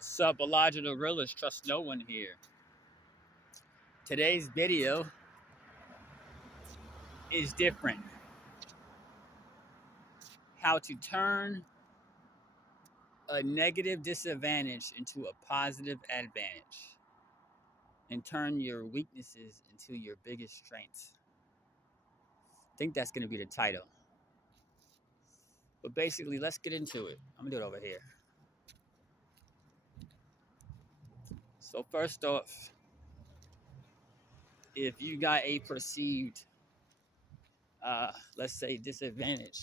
Sup, Elijah the Realist, trust no one here. Today's video is different. How to turn a negative disadvantage into a positive advantage and turn your weaknesses into your biggest strengths. I think that's going to be the title. But basically, let's get into it. I'm going to do it over here. So, first off, if you got a perceived, let's say, disadvantage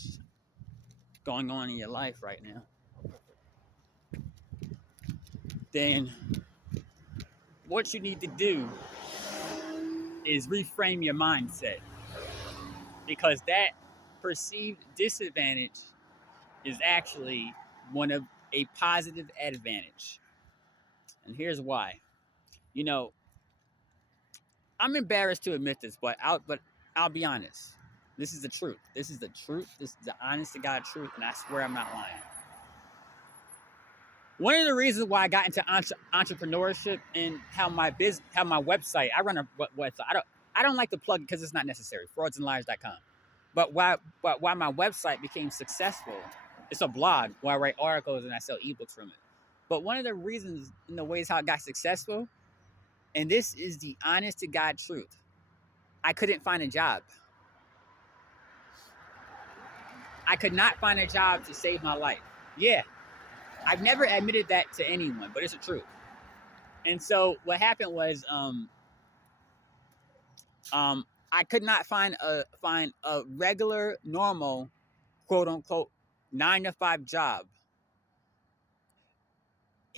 going on in your life right now, then what you need to do is reframe your mindset, because that perceived disadvantage is actually one of a positive advantage. And here's why. You know, I'm embarrassed to admit this, but I'll be honest. This is the truth. This is the truth. This is the honest to God truth, and I swear I'm not lying. One of the reasons why I got into entrepreneurship and how my website, I run a website. I don't like to plug it because it's not necessary. Fraudsandliars.com. But why my website became successful, it's a blog where I write articles and I sell ebooks from it. But one of the reasons in the ways how it got successful, and this is the honest to God truth, I couldn't find a job. I could not find a job to save my life. Yeah, I've never admitted that to anyone, but it's the truth. And so what happened was, I could not find a regular, normal, quote unquote, 9-to-5 job.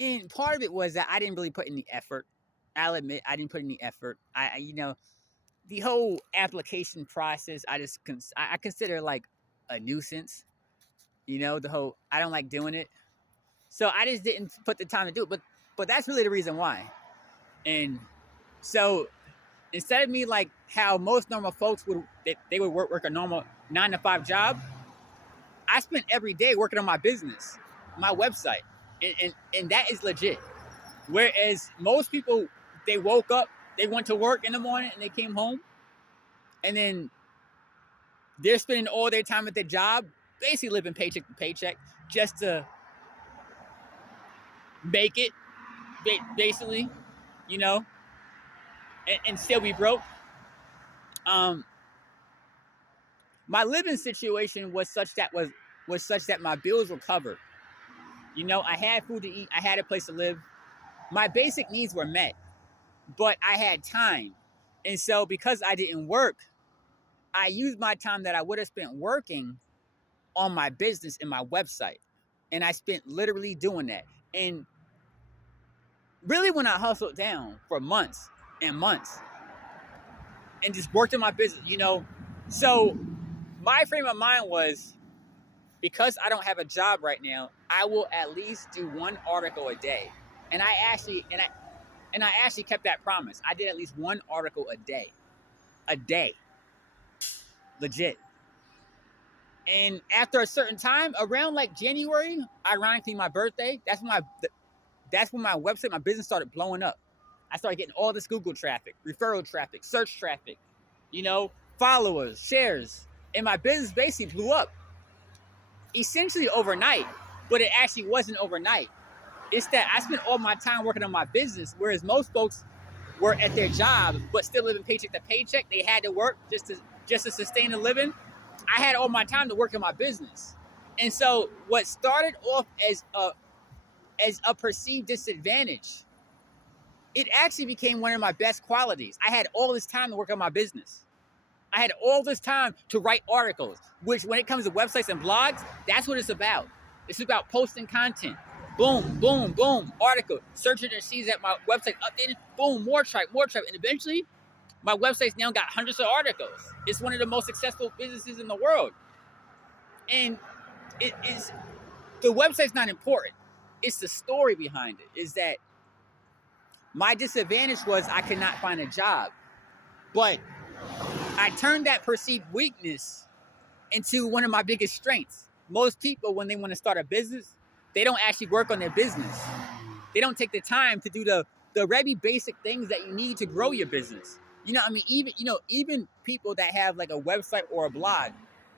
And part of it was that I didn't really put any effort. I'll admit I didn't put any effort. The whole application process, I consider like a nuisance. The whole, I don't like doing it. So I just didn't put the time to do it. But that's really the reason why. And so instead of me like how most normal folks would work a normal 9-to-5 job, I spent every day working on my business, my website, and that is legit. Whereas most people, they woke up, they went to work in the morning, and they came home, and then they're spending all their time at their job, basically living paycheck to paycheck, just to make it, basically, and still be broke. My living situation was such that my bills were covered. I had food to eat, I had a place to live. My basic needs were met, but I had time. And so because I didn't work, I used my time that I would have spent working on my business and my website. And I spent literally doing that. And really when I hustled down for months and months and just worked in my business, so my frame of mind was, because I don't have a job right now, I will at least do one article a day. And I actually kept that promise. I did at least one article a day, legit. And after a certain time, around like January, ironically my birthday, that's when my website, my business started blowing up. I started getting all this Google traffic, referral traffic, search traffic, followers, shares, and my business basically blew up. Essentially overnight, but it actually wasn't overnight. It's that I spent all my time working on my business, whereas most folks were at their jobs but still living paycheck to paycheck. They had to work just to sustain a living. I had all my time to work in my business. And so what started off as a perceived disadvantage, it actually became one of my best qualities. I had all this time to work on my business. I had all this time to write articles, which when it comes to websites and blogs, that's what it's about. It's about posting content. Boom, boom, boom, article. Search engine sees that my website updated. Boom, more traffic. And eventually, my website's now got hundreds of articles. It's one of the most successful businesses in the world. And the website's not important. It's the story behind it. Is that my disadvantage was I could not find a job. But I turned that perceived weakness into one of my biggest strengths. Most people, when they want to start a business, they don't actually work on their business. They don't take the time to do the very basic things that you need to grow your business. You know, I mean, even people that have like a website or a blog,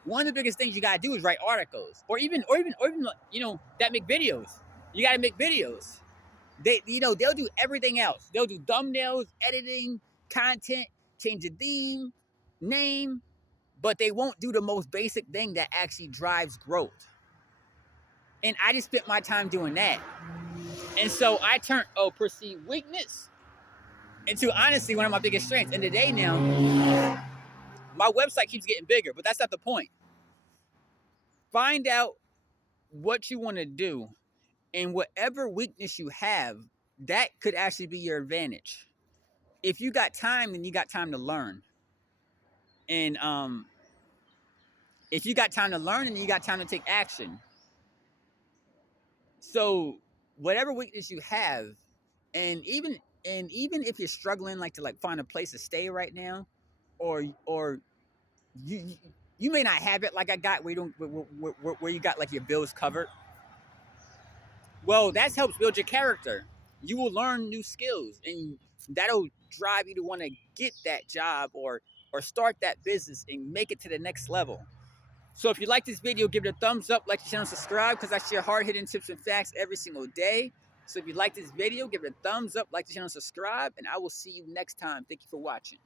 one of the biggest things you gotta do is write articles, or even that make videos. You gotta make videos. They'll do everything else. They'll do thumbnails, editing, content, change the theme, name, but they won't do the most basic thing that actually drives growth. And I just spent my time doing that. And so I turned perceived weakness into honestly one of my biggest strengths. And today now, my website keeps getting bigger, but that's not the point. Find out what you want to do, and whatever weakness you have, that could actually be your advantage. If you got time, then you got time to learn. And if you got time to learn, then you got time to take action. So whatever weakness you have, and even if you're struggling to find a place to stay right now, or you you may not have it like I got where you don't where you got like your bills covered. Well, that helps build your character. You will learn new skills, and that'll drive you to want to get that job or start that business and make it to the next level. So if you like this video, give it a thumbs up, like the channel, subscribe, because I share hard-hitting tips and facts every single day. So if you like this video, give it a thumbs up, like the channel, subscribe, and I will see you next time. Thank you for watching.